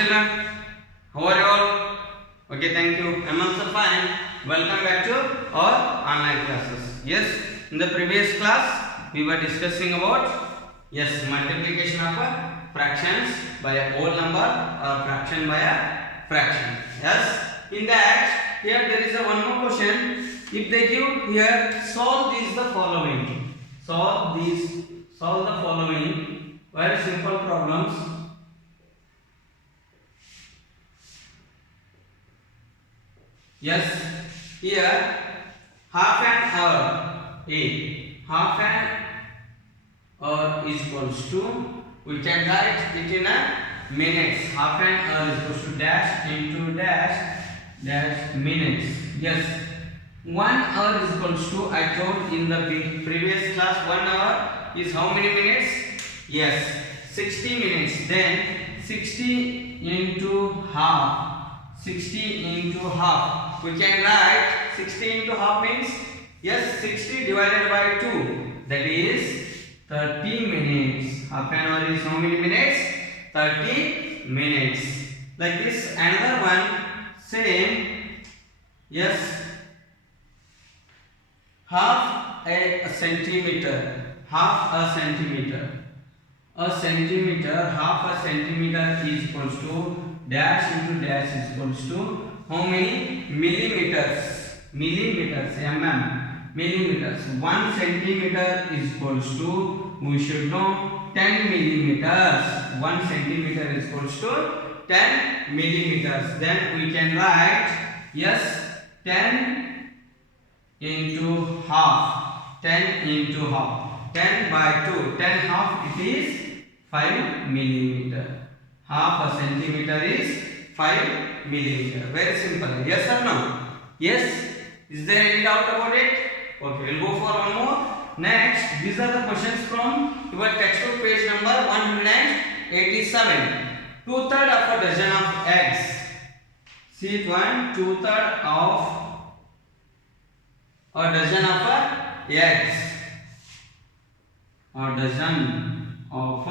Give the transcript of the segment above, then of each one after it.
children. How are you all? Okay, thank you. I'm also fine. Welcome back to our online classes. Yes, in the previous class we were discussing about multiplication of fractions by a whole number or fraction by a fraction. Yes, in that here there is a one more question. If they give here solve the following. Solve the following very simple problems. Yes, here half an hour half an hour is equals to, we can write it in a minutes. Half an hour is equals to dash into dash minutes. Yes, 1 hour is equals to, I told in the previous class, 1 hour is how many minutes? Yes, 60 minutes. Then 60 into half. 60 into half. We can write 60 into half means, yes, 60 divided by 2. That is 30 minutes. Half an hour is how many minutes? 30 minutes. Like this, another one, same. Yes, half a centimeter. Half a centimeter. Half a centimeter is equals to dash into dash is equals to how many millimeters? Millimeters, millimeters. 1 centimeter is equals to, we should know, 10 millimeters. 1 centimeter is equals to 10 millimeters. Then we can write, yes, 10 into half. 10 into half. 10 by 2. 10 half, it is 5 millimeter. Half a centimeter is 5 millimeter. Very simple. Yes or no? Yes. Is there any doubt about it? Okay, we'll go for one more. Next, these are the questions from your textbook page number 187. 2/3 of a dozen of eggs. Sheet 1, 2/3 of a dozen of eggs. A dozen of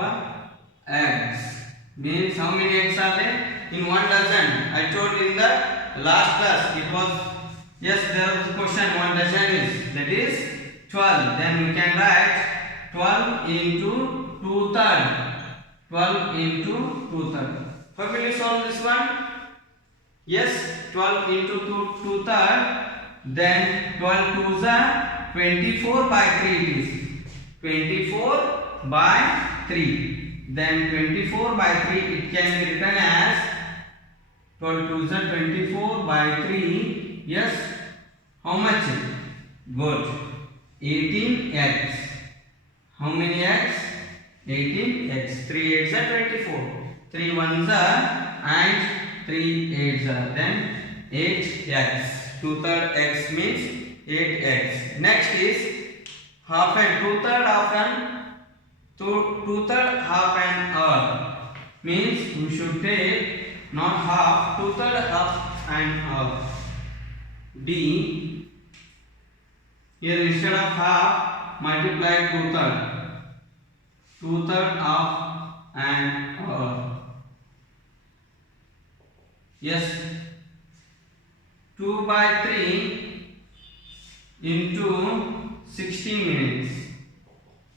eggs means how many eggs are there? In 1 dozen. I told in the last class it was, yes, there was a question, 1 dozen is, that is 12. Then we can write 12 into 2/3. 12 into 2/3. How will you solve this one? Yes, 12 into 2/3. Then 12 2s are 24 by 3 it is. 24 by 3. Then 24 by 3 it can be written as 12 2s are 24 by 3. Yes, how much? Good. 18 eggs. How many eggs? 18 eggs. 3 eggs are 24. 3 1s are and 3 8s are. Then 8 eggs. 2/3 eggs means 8 eggs. Next is half and 2/3 half and 2/3 half an hour means we should take not half, 2/3 half an hour. D, here instead of half multiply 2/3. 2/3 half an hour. Yes, 2 by 3 into 60 minutes.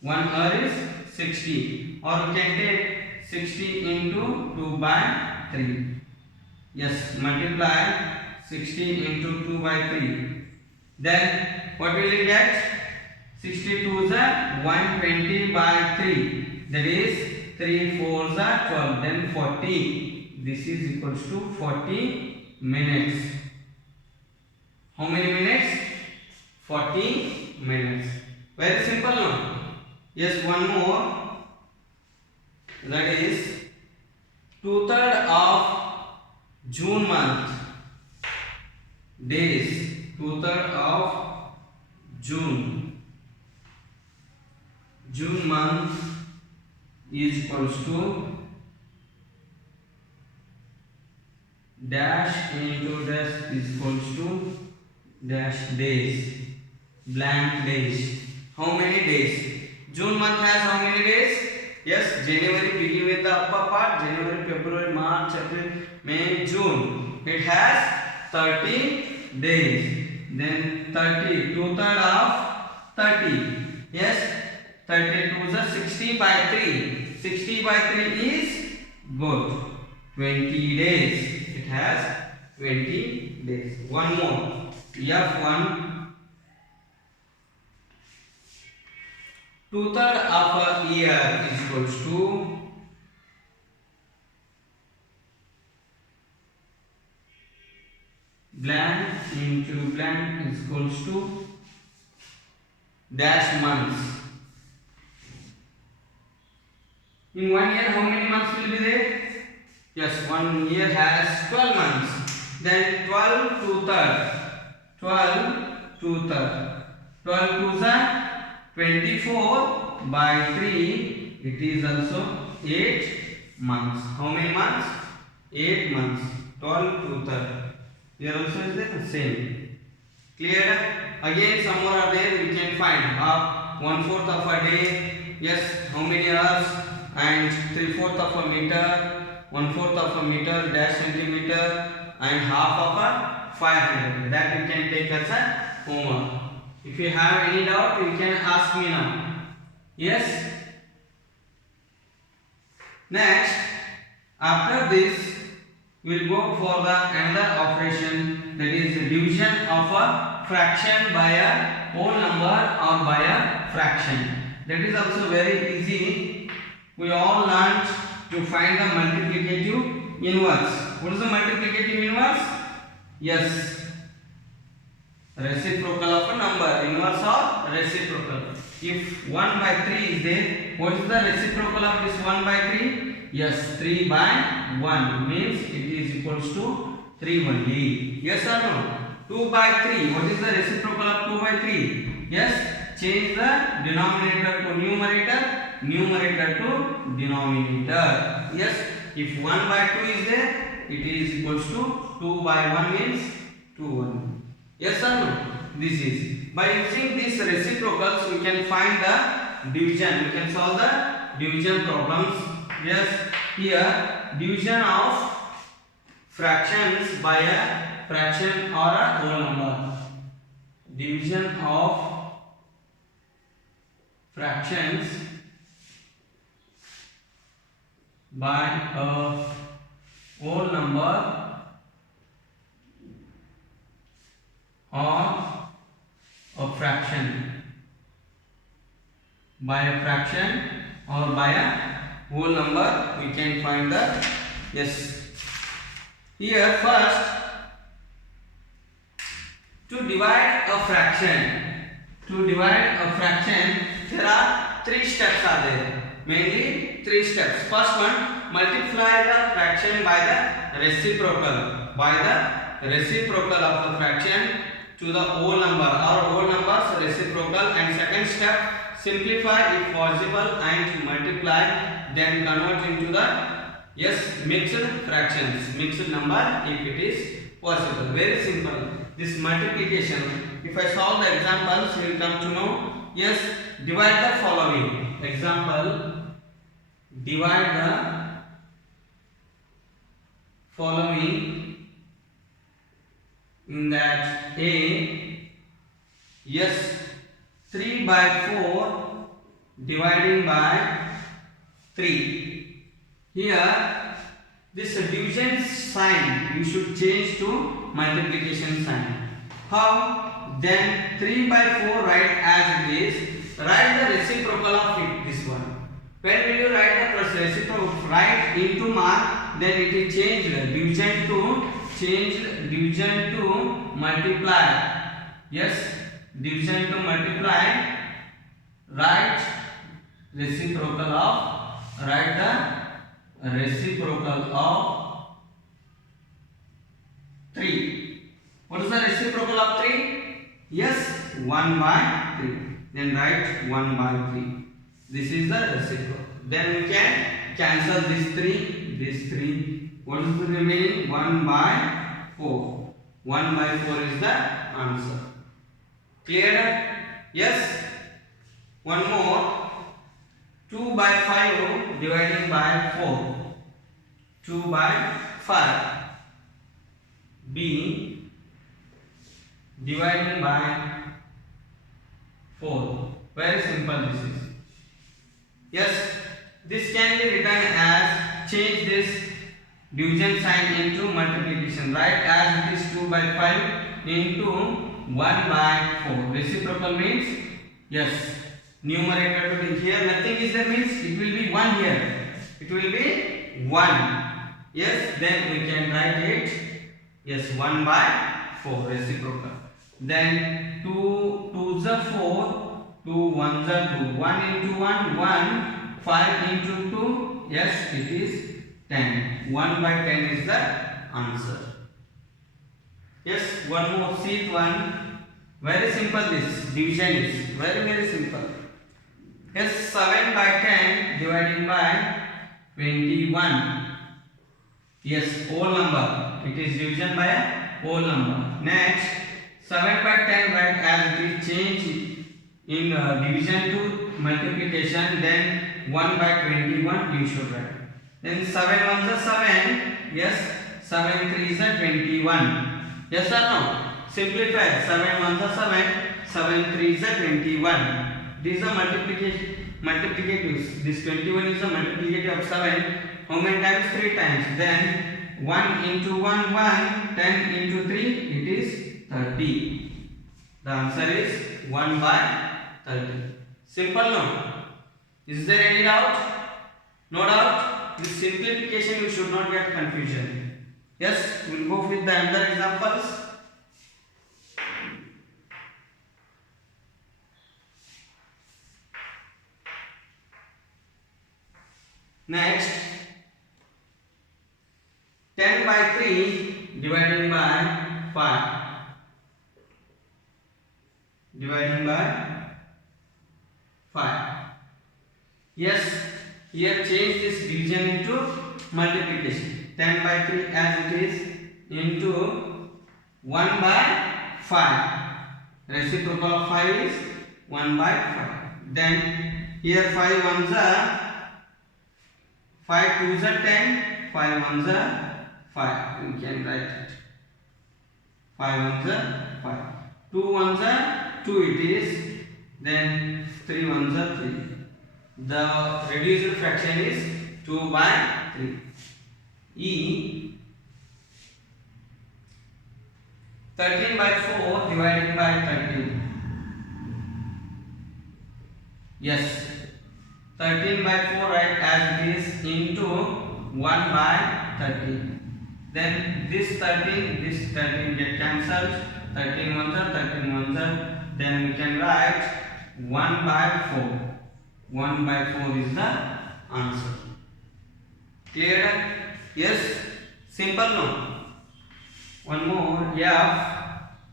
1 hour is 60, or we can take 60 into 2 by 3. Yes, multiply 60 into 2 by 3. Then what will you get? 62 is 120 by 3. That is 3 4s are 12. Then 40. This is equals to 40 minutes. How many minutes? 40 minutes. Very simple, no? Yes, one more. That is 2/3 of June month. Days. 2/3 of June. June month is equals to dash into dash is equals to dash days. Blank days. How many days? June month has how many days? Yes, January begin with the upper part, January, February, March, April, May, June. It has 30 days. Then 30, 2/3 of 30. Yes, 32 is a 60 by 3. 60 by 3 is good. 20 days. It has 20 days. One more. F1. 2/3 of a year is equals to blank into blank is equals to dash months. In 1 year, how many months will be there? Yes, 1 year has 12 months. Then 12 2/3. 12 2/3. 12 2s are 24 by 3. It is also 8 months. How many months? 8 months. 12 2/3. Here also is the same. Clear? Again, some more are there. We can find 1/4 of a day. Yes, how many hours? And 3/4 of a meter, 1/4 of a meter, dash centimeter, and half of a 500. That you can take as a homework. If you have any doubt, you can ask me now. Yes. Next, after this, we will go for the another operation, that is the division of a fraction by a whole number or by a fraction. That is also very easy. We all learned to find the multiplicative inverse. What is the multiplicative inverse? Yes, reciprocal of a number. Inverse or reciprocal. If 1 by 3 is there, what is the reciprocal of this 1 by 3? Yes, 3 by 1 means it is equals to 3 only. Yes or no? 2 by 3. What is the reciprocal of 2 by 3? Yes, change the denominator to numerator, numerator to denominator. Yes, if 1 by 2 is there, it is equals to 2 by 1 means 2 only. Yes or no? This is. By using these reciprocals, we can find the division. We can solve the division problems. Yes, here division of fractions by a fraction or a whole number. Division of fractions by a whole number or a fraction. By a fraction or by a whole number, we can find the, yes. Here first, to divide a fraction. To divide a fraction, there are 3 steps are there. Mainly 3 steps. First one, multiply the fraction by the reciprocal. By the reciprocal of the fraction to the whole number or whole numbers reciprocal. And second step, simplify if possible and multiply, then convert into the, yes, mixed fractions, mixed number if it is possible. Very simple. This multiplication, if I solve the examples, we will come to know. Yes, divide the following. Example, divide the following in that A, yes, 3 by 4 dividing by 3. Here, this division sign you should change to multiplication sign. How? Then 3 by 4 write as it is. Write the reciprocal of it, this one. When will you write the reciprocal? Write into mark, then it is changed division to multiply. Yes, division to multiply. Write reciprocal of, write the reciprocal of 3. What is the reciprocal of 3? Yes, 1 by 3. Then write 1 by 3. This is the reciprocal. Then we can cancel this 3, this 3. What is the remaining? 1 by 4. 1 by 4 is the answer. Clear? Yes. One more. 2 by 5 dividing by 4. 2 by 5. B dividing by 4. Very simple this is. Yes, this can be written as, change this division sign into multiplication. Right, as it is 2 by 5 into 1 by 4. Reciprocal means, yes, numerator to be here, nothing is there means it will be 1 here. It will be 1. Yes, then we can write it, yes, 1 by 4, reciprocal. Then 2 2s are 4, 2 1s are 2, 1 into 1, 1, 5 into 2, yes, it is 10. 1 by 10 is the answer. Yes, one more, sheet 1. Very simple, this division is very simple. Yes, 7 by 10 dividing by 21. Yes, whole number. It is division by a whole number. Next, 7 by 10, right, as we change in division to multiplication, then 1 by 21 you should write. Then 7 1s are 7. Yes, 7 3s are 21. Yes or no? Simplify. 7 1s are 7. 7 3s are 21. These are multiplicatives. This 21 is a multiplicative of 7. How many times? 3 times. Then 1 into 1, 1. 10 into 3, it is 30. The answer is 1 by 30. Simple, no? Is there any doubt? No doubt? With simplification you should not get confusion. Yes, we will go with the other examples. Next, 10 by 3 dividing by 5. Dividing by 5. Yes, here change this division into multiplication. 10 by 3 as it is into 1 by 5. Reciprocal of 5 is 1 by 5. Then here 5 1s are 5 2s are 10, 5 1s are 5. We can write it. 5 1s are 5. 2 1s are 2 it is. Then 3 1s are 3. The reduced fraction is 2 by 3. E 13 by 4 divided by 13. Yes, 13 by 4, right, as it is into 1 by 13. Then this 13 get cancelled. 13 1s are 13 1s are. Then we can write 1 by 4. 1 by 4 is the answer. Clear? Yes? Simple, no? One more. F.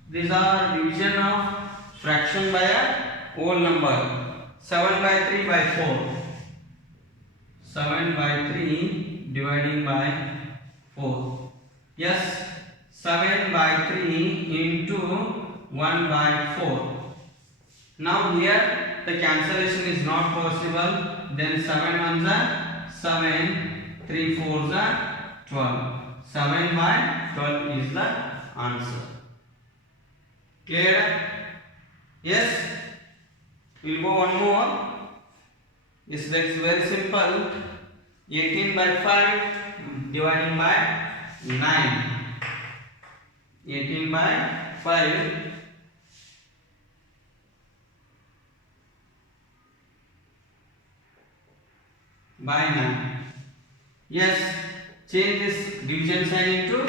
These are division of fraction by a whole number. 7 by 3 by 4. 7 by 3 dividing by 4. Yes, 7 by 3 into 1 by 4. Now here the cancellation is not possible. Then 7 1s are 7, 3 4s are 12. 7 by 12 is the answer. Clear? Yes? We'll go one more. Yes, that is very simple. 18 by 5 dividing by 9. 18 by 5 by 9. Yes, change this division sign into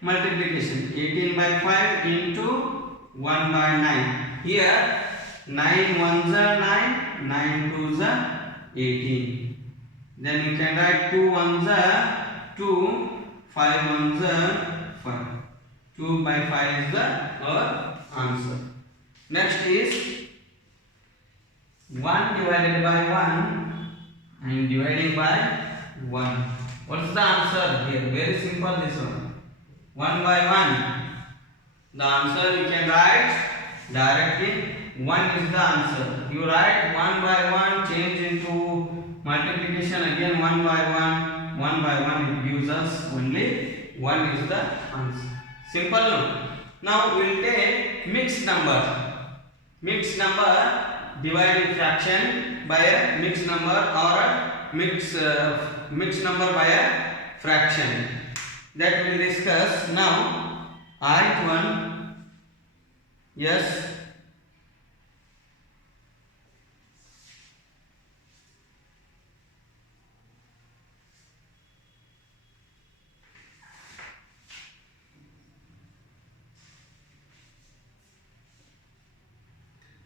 multiplication. 18 by 5 into 1 by 9. Here 9 1s are 9, 9 2s are 18. Then you can write 2 1s are 2, 5 1s are 5. 2 by 5 is the our answer. Next is 1 divided by 1 and dividing by 1. What's the answer here? Very simple this one. 1 by 1. The answer you can write directly. 1 is the answer. You write 1 by 1, change into multiplication again 1 by 1. 1 by 1 it gives us only 1 is the answer. Simple no? Now we will take mixed number. Mixed number dividing fraction by a mixed number or a mixed number by a fraction. That we will discuss now. Write one. Yes.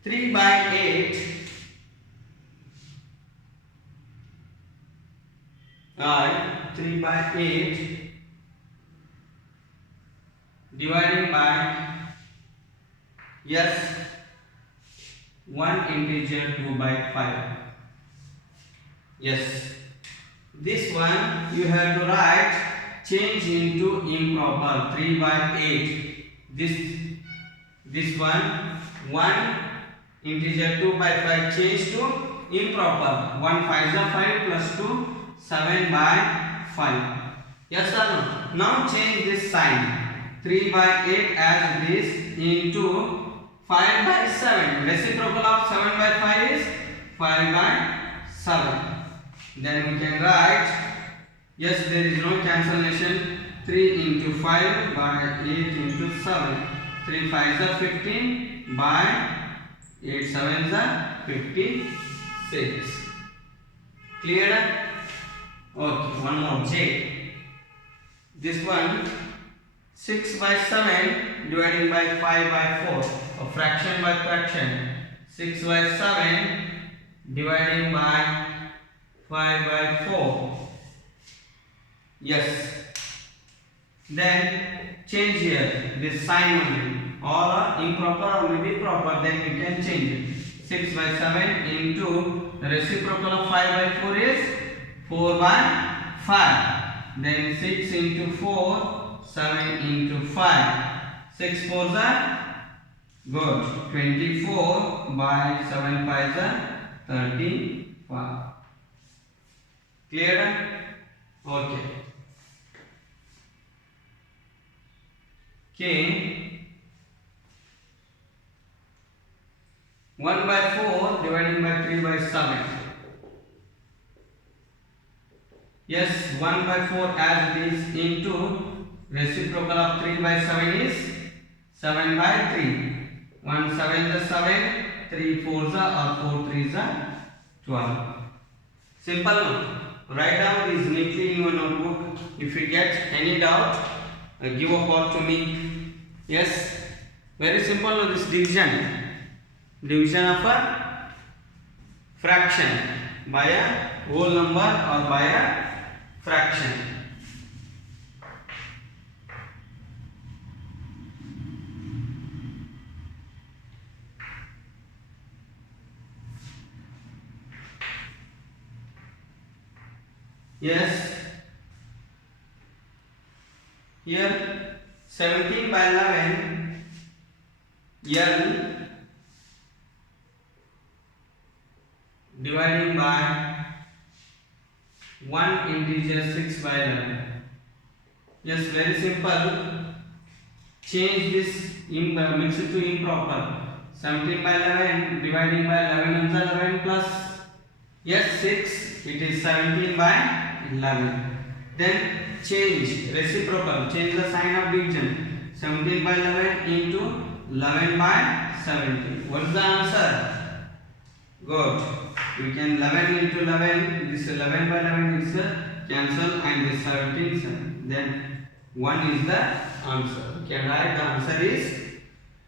Three by 8 3 by 8 dividing by yes 1 integer 2 by 5. Yes, this one you have to write change into improper 3 by 8. This one integer 2 by 5 change to improper 1 5 is 5 plus 2 7 by 5. Yes or no? Now change this sign 3 by 8 as it is into 5 by 7. Reciprocal of 7 by 5 is 5 by 7. Then we can write, yes, there is no cancellation, 3 into 5 by 8 into 7. 3 5 is 15 by 8 7 is 56. Clear? Okay, one more J. This one 6 by 7 dividing by 5 by 4. A fraction by fraction. 6 by 7 dividing by 5 by 4. Yes. Then change here this sign only. All are improper or maybe proper, then we can change it. 6 by 7 into the reciprocal of 5 by 4 is 4 by 5. Then 6 into 4, 7 into 5. 6 4s are good. 24 by 7 5s are 35. Clear? Okay. Okay. 1 by 4 dividing by 3 by 7. Yes, 1 by 4 as it is into reciprocal of 3 by 7 is 7 by 3. 1 7 is 7, 3 4s are 4 3s are 12. Simple no? Write down this neatly in your notebook. If you get any doubt, give a call to me. Yes, very simple no, this division. Division of a fraction by a whole number or by a fraction. Yes, here 17 by 11 L dividing by 1 integer 6 by 11. Yes, very simple. Change this mix it to improper. 17 by 11 dividing by 11 and 11 plus yes 6. It is 17 by 11. Then change reciprocal. Change the sign of division. 17 by 11 into 11 by 17. What is the answer? Good. We can 11 into 11. This 11 by 11 is cancel and this 17 7. Then 1 is the answer. We can write the answer is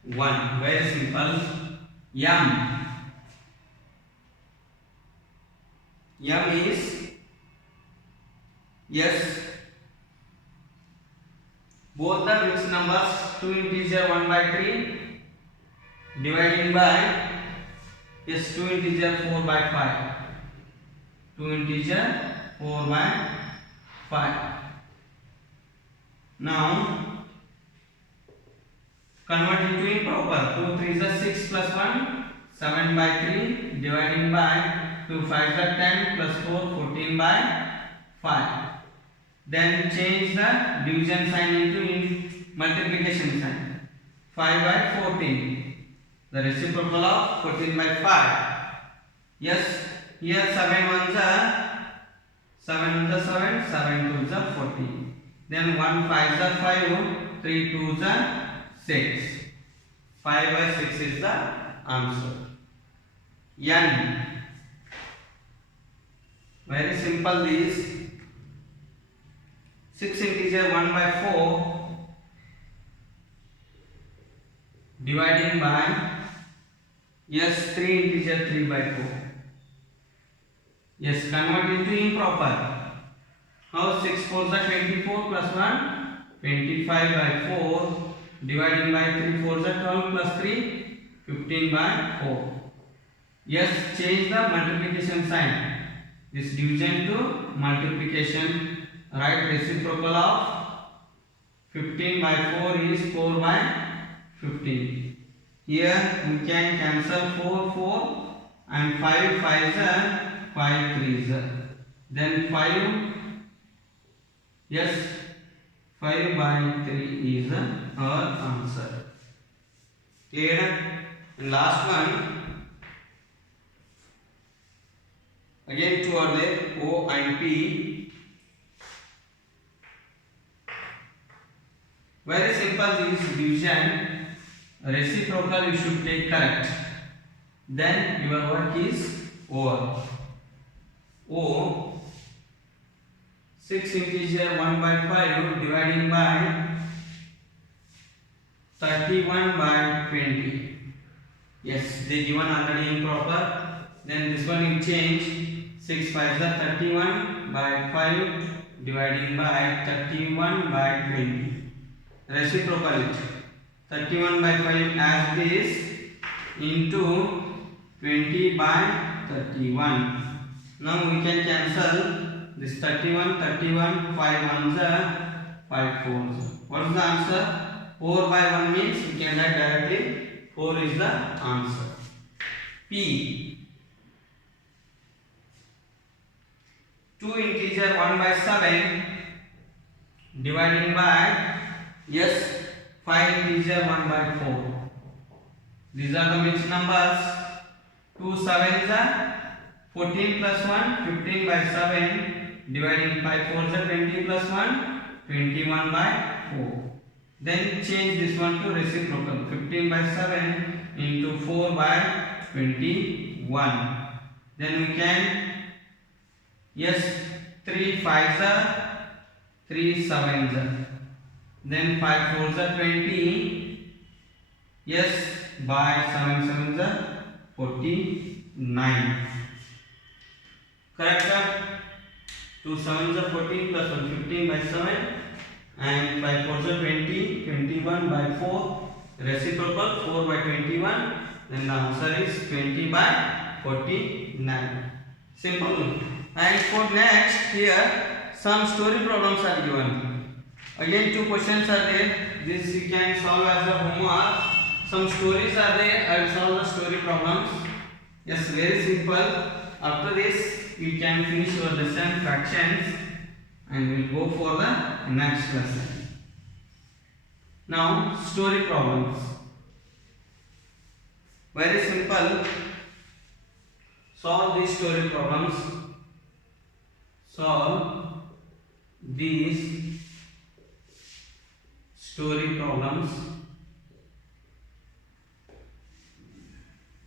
1. Very simple. M. M is yes. Both the mixed numbers 2 integer 1 by 3 dividing by yes 2 integer 4 by 5. 2 integer 4 by 5. Now convert into improper. 2 3 is 6 plus 1 7 by 3 dividing by 2 5 is 10 plus 4 14 by 5. Then change the division sign into multiplication sign. 5 by 14. The reciprocal of 14 by 5. Yes, here 7 ones are 7 ones are 7, 7 twos are 14. Then 1 5s are 5, 3 twos are 6. 5 by 6 is the answer. N. Very simple this. 6 integer 1 by 4 dividing by, yes, 3 integer 3 by 4. Yes, convert into improper. How? 6 4s are 24 plus 1, 25 by 4 dividing by 3 4s are 12 plus 3, 15 by 4. Yes, change the multiplication sign. This division to multiplication. Write reciprocal of 15 by 4 is 4 by 15. Here we can cancel 4 4 and 5 5s are 5 3s. Then 5, yes, 5 by 3 is our answer. Clear? And last one. Again two are there, O and P. Very simple this division. Reciprocal you should take correct. Then your work is over. O 6 integer 1 by 5 dividing by 31 by 20. Yes, they given already improper. Then this one you change. 6 5s are 31 by 5 dividing by 31 by 20. Reciprocal 31 by 5 as this into 20 by 31. Now we can cancel this 31, 31, 5 ones are 5 4s. What is the answer? 4 by 1 means we can write directly 4 is the answer. P. 2 integer 1 by 7 dividing by, yes, 5 integer 1 by 4. These are the mixed numbers. 2 7s are 14 plus 1, 15 by 7 dividing 5 4s are 20 plus 1, 21 by 4. Then change this one to reciprocal. 15 by 7 into 4 by 21. Then we can, yes, 3 5s are 3 7s are. Then 5 4s are 20. Yes, by 7 7s are 49. Correct? 2 7s are 14 plus 1 15 by 7 and 5 4s are 20, 21 by 4. Reciprocal 4 by 21. Then the answer is 20 by 49. Simple. And for next here some story problems are given. Again 2 questions are there. This you can solve as a homework. Some stories are there. I will solve the story problems. Yes, very simple. After this you can finish your lesson fractions and we'll go for the next lesson. Now story problems. Very simple. Solve these story problems. Solve these story problems.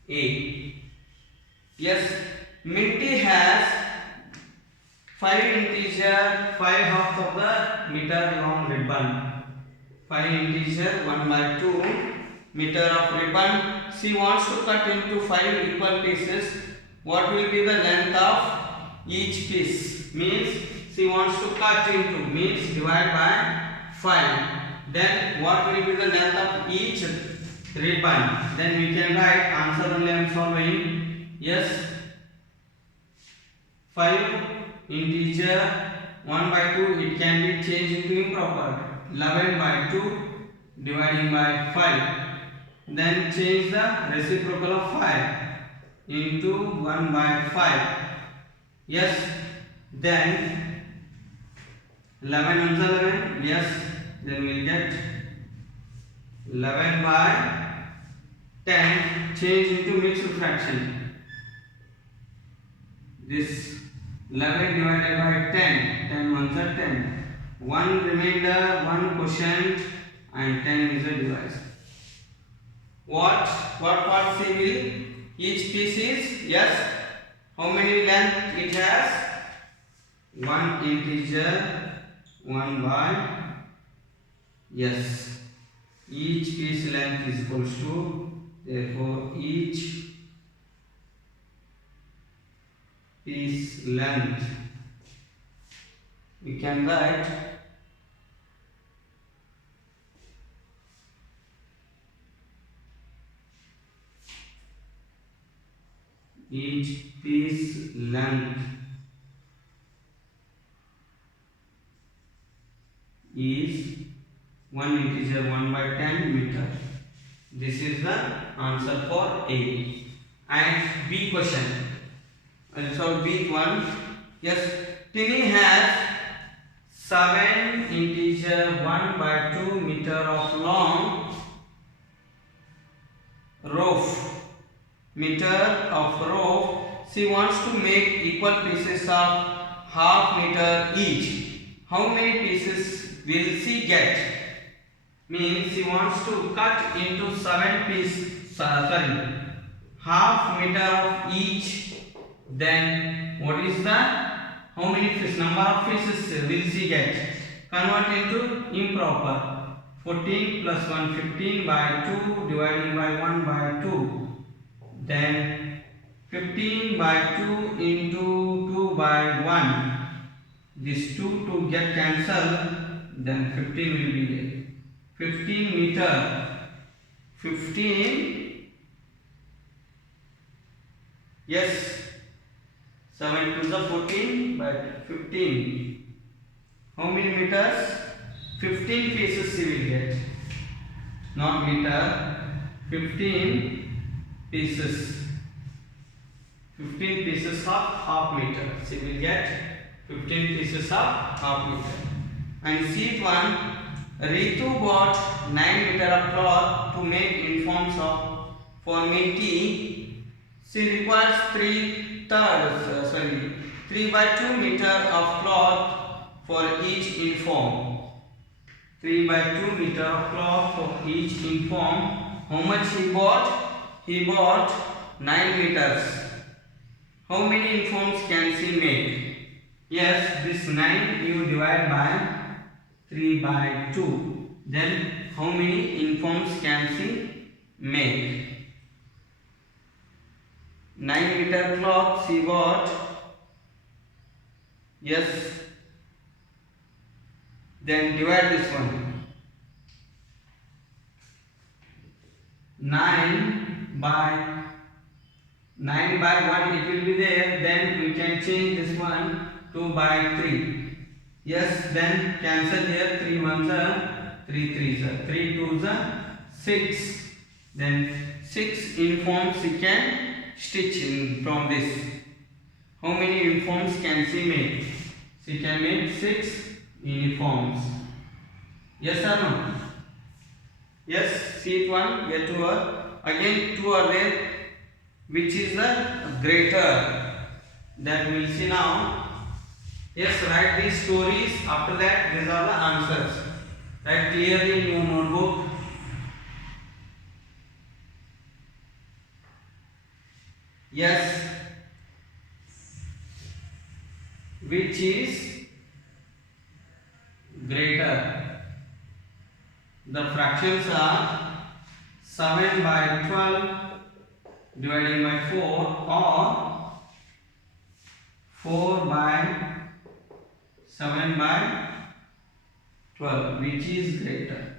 A. Yes, Minty has 5 integer 5 half of the meter long ribbon. 5 integer 1 by 2 meter of ribbon. She wants to cut into 5 equal pieces. What will be the length of each piece? Means she wants to cut into, means divide by 5. Then what will be the length of each ribbon? Then we can write answer only I am solving. Yes, 5 integer 1 by 2 it can be changed into improper. 11 by 2 dividing by 5. Then change the reciprocal of 5 into 1 by 5. Yes, then 11 and 11. Yes, then we'll get 11 by 10 change into mixed fraction. This 11 divided by 10, 10 ones are 10. 1 remainder, 1 quotient, and 10 is a divisor. What part C will? Each piece is, yes, how many length it has? 1 integer, 1 by, yes, each piece length is equals to, therefore each piece length we can write each piece length is 1 integer 1 by 10 meter. This is the answer for A. And B question. Also B one. Yes, Tini has 7 integer 1 by 2 meter of long roof. She wants to make equal pieces of half meter each. How many pieces will she get? Means she wants to cut into 7 pieces, half meter of each. Then what is the, how many pieces, number of pieces will she get? Convert into improper. 14 plus 1, 15 by 2 dividing by 1 by 2. Then 15 by 2 into 2 by 1. These 2 get cancelled. Then 15 will be there. 15 meter. 15. Yes. 7 to the 14 by 15. How many meters? 15 pieces she will get. Not meter. 15 pieces. 15 pieces of half meter. She will get 15 pieces of half meter. And sheet 1, Ritu bought 9 meter of cloth to make uniforms for Minty. She requires 3 by 2 meter of cloth for each uniform. 3 by 2 meter of cloth for each uniform. How much he bought? He bought 9 meters. How many uniforms can she make? Yes, this 9 you divide by 3 by 2. Then how many uniforms can she make? 9 meter cloth she bought. Yes. Then divide this one. 9 by 1 it will be there. Then we can change this one 2 by 3. Yes, then cancel here. 3 ones are 3 threes are 3 twos are 6. Then 6 uniforms she can stitch in from this. How many uniforms can she make? She can make 6 uniforms. Yes or no? Yes, sheet 1, get 2 are. Again 2 are there. Which is the greater? That we will see now. Yes, write these stories. After that, these are the answers. Write clearly in your notebook. Yes. Which is greater? The fractions are 7 by 12 dividing by 4 or 4 by 7 by 12. Which is greater?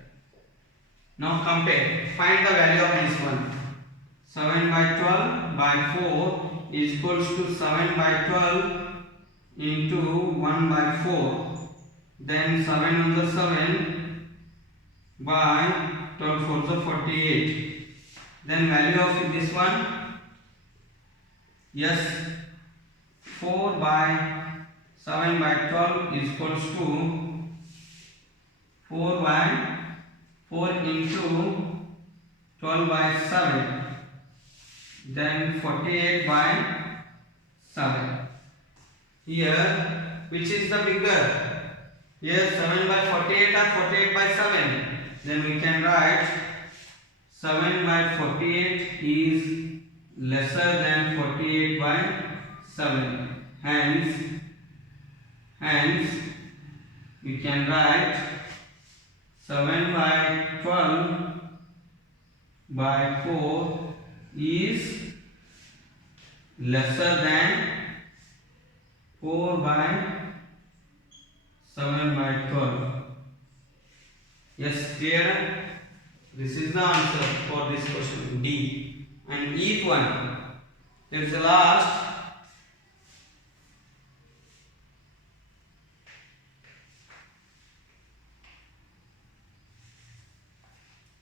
Now compare. Find the value of this one. 7 by 12 by 4 is equals to 7 by 12 into 1 by 4. Then 7 on the 7 by 12 4 is 48. Then value of this one. Yes. 4 by 7 by 12 is equals to 4 by 4 into 12 by 7, then 48 by 7. Here, which is the bigger? Here 7 by 48 or 48 by 7? Then we can write 7 by 48 is lesser than 48 by 7. Hence we can write 7 by 12 by 4 is lesser than 4 by 7 by 12. Yes, clear? This is the answer for this question, D. And eighth one, there is the last.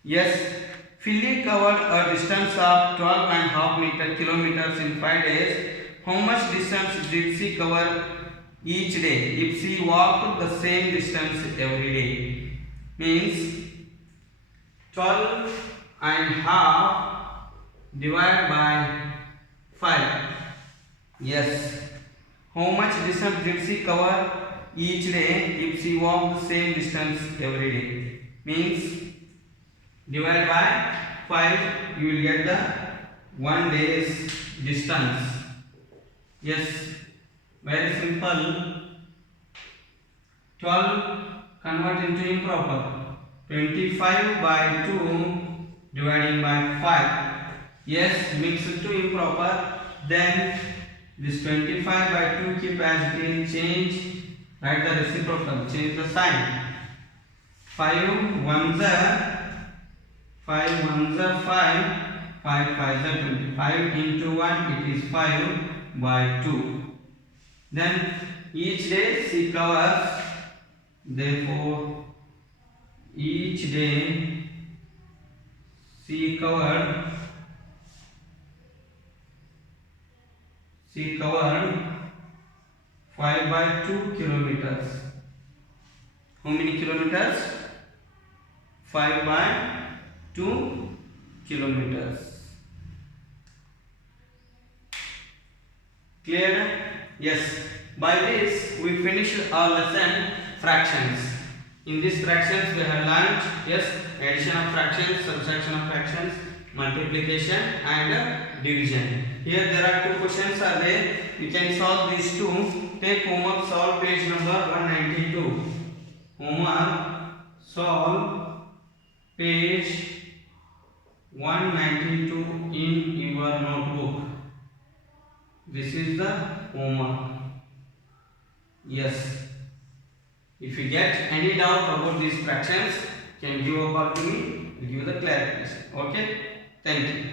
Yes, Philly covered a distance of 12.5 kilometers in 5 days. How much distance did she cover each day if she walked the same distance every day? Means 12.5 divided by 5. Yes. How much distance did she cover each day if she walked the same distance every day? Means divide by 5, you will get the 1 day's distance. Yes, very simple. 12 convert into improper. 25 by 2 dividing by 5. Yes, mix it to improper. Then this 25 by 2 keep as it is, change, write the reciprocal, change the sign. 5 ones are 5 ones are 5, 5 5s are 25 into 1, it is 5 by 2. Then each day she covers, therefore each day she covered 5 by 2 kilometers. How many kilometers? 5 by 2 kilometers. Clear? Yes. By this we finished our lesson fractions. In these fractions we have learnt, yes, addition of fractions, subtraction of fractions, multiplication and division. Here there are 2 questions are there. You can solve these 2. Take homework, solve page number 192. Homework, solve page 192 in your notebook. This is the homework. Yes. If you get any doubt about these fractions, can give a call to me. I'll give the clarification. Okay. Thank you.